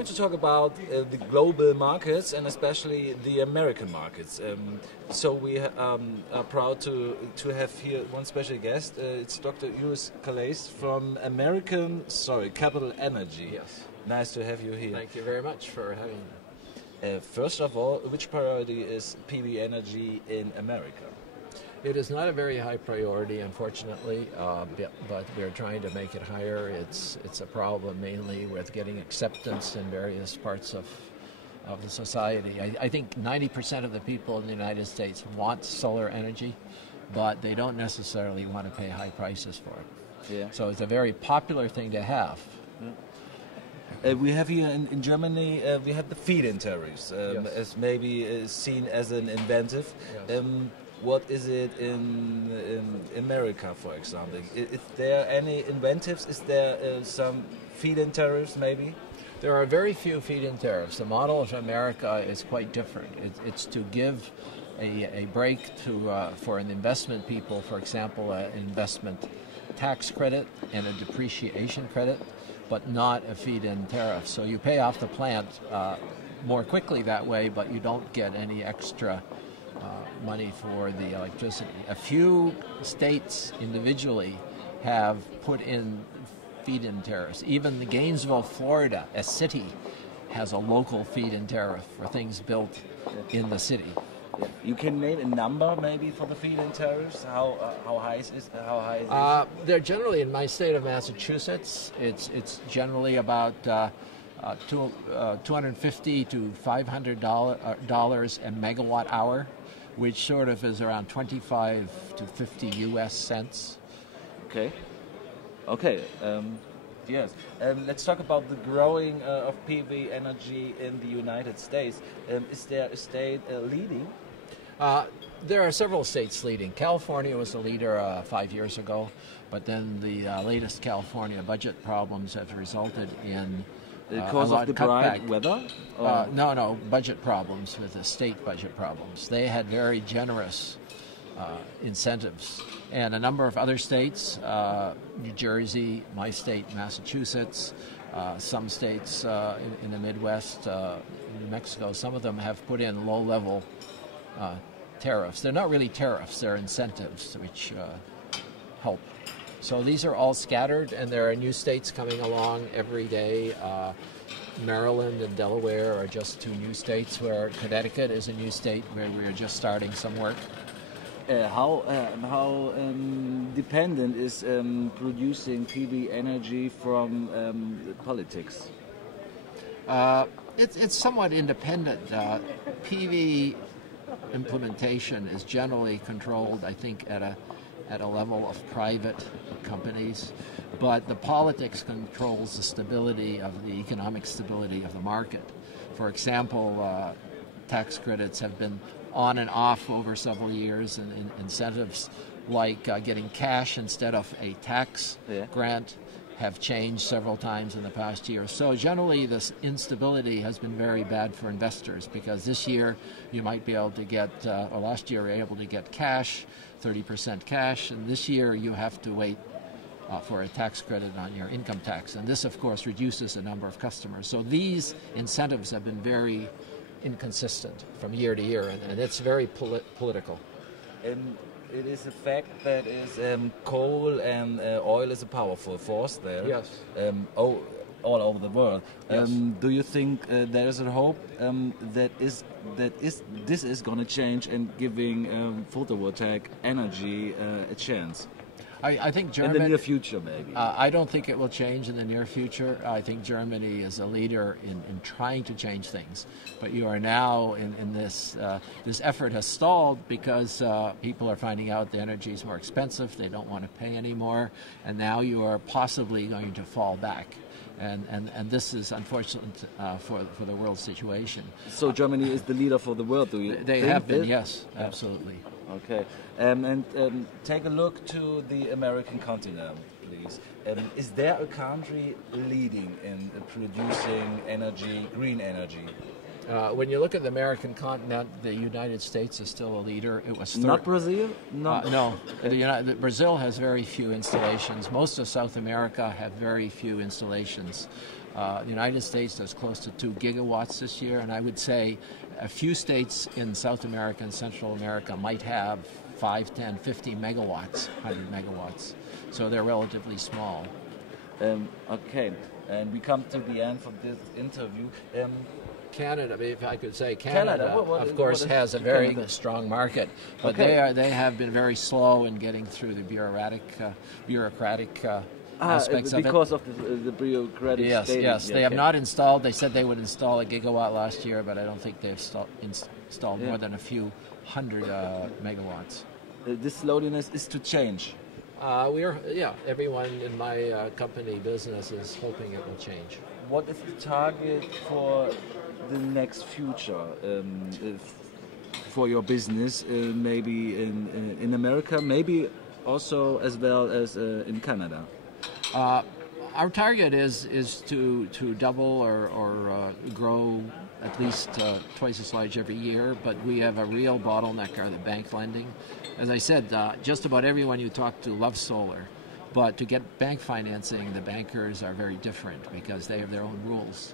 going to talk about the global markets and especially the American markets. So we are proud to have here one special guest. It's Dr. Juris Kalejs from Capital Energy. Yes. Nice to have you here. Thank you very much for having me. First of all, which priority is PV energy in America? It is not a very high priority, unfortunately, but we're trying to make it higher. It's a problem mainly with getting acceptance in various parts of the society. I think 90% of the people in the United States want solar energy, but they don't necessarily want to pay high prices for it. Yeah. So it's a very popular thing to have. We have here in Germany, we have the feed-in tariffs, Yes. as maybe seen as an inventive. Yes. What is it in America, for example? Is there any inventives? Is there some feed-in tariffs, maybe? There are very few feed-in tariffs. The model of America is quite different. It's to give a break for an investment people, for example, an investment tax credit and a depreciation credit, but not a feed-in tariff. So you pay off the plant more quickly that way, but you don't get any extra money for the electricity. A few states individually have put in feed-in tariffs. Even the Gainesville, Florida, a city, has a local feed-in tariff for things built in the city. Yeah. You can name a number maybe for the feed-in tariffs. How high is it? They're generally in my state of Massachusetts. It's generally about $250 to $500 a megawatt hour, which sort of is around 25 to 50 U.S. cents. Okay. Okay. Yes. Let's talk about the growing of PV energy in the United States. Is there a state leading? There are several states leading. California was the leader 5 years ago, but then the latest California budget problems have resulted in because of the dry weather? No, budget problems with the state budget problems. They had very generous incentives. And a number of other states, New Jersey, my state, Massachusetts, some states in the Midwest, New Mexico, some of them have put in low-level tariffs. They're not really tariffs, they're incentives which help. So these are all scattered, and there are new states coming along every day. Maryland and Delaware are just two new states, where Connecticut is a new state where we are just starting some work. How dependent is producing PV energy from politics? It's somewhat independent. PV implementation is generally controlled, I think, at a level of private companies, but the politics controls the stability of the economic stability of the market. For example, tax credits have been on and off over several years, and incentives like getting cash instead of a tax grant have changed several times in the past year. So generally this instability has been very bad for investors, because this year you might be able to get, or last year you were able to get cash, 30% cash, and this year you have to wait for a tax credit on your income tax. And this, of course, reduces the number of customers. So these incentives have been very inconsistent from year to year, and it's very political. And it is a fact that coal and oil is a powerful force there. Yes. All over the world. Yes. Do you think there is a hope that this is going to change and giving photovoltaic energy a chance? I think Germany, in the near future, maybe. I don't think it will change in the near future. I think Germany is a leader in trying to change things. But you are now in this, this effort has stalled because people are finding out the energy is more expensive, they don't want to pay anymore, and now you are possibly going to fall back. And this is unfortunate for the world situation. So Germany is the leader for the world, do you think? They have been, yes, absolutely. Okay, take a look to the American continent, please. Is there a country leading in producing energy, green energy? When you look at the American continent, the United States is still a leader. It was not Brazil? No. Brazil has very few installations. Most of South America have very few installations. The United States does close to 2 gigawatts this year, and I would say a few states in South America and Central America might have 5, 10, 50 megawatts, 100 megawatts. So they're relatively small. Okay, and we come to the end of this interview. Canada, if I could say, Canada of course, has a very Canada? strong market, but Okay. they have been very slow in getting through the bureaucratic aspects of it. Because of the bureaucratic Yes, status. yes. Yeah, They have okay. not installed. They said they would install a gigawatt last year, but I don't think they've installed Yeah. more than a few hundred megawatts. This slowness is to change. Everyone in my company business is hoping it will change. What is the target for the next future for your business? Maybe in America, maybe also as well as in Canada. Our target is to double or grow at least twice as large every year, but we have a real bottleneck are the bank lending. As I said, just about everyone you talk to loves solar, but to get bank financing, the bankers are very different because they have their own rules.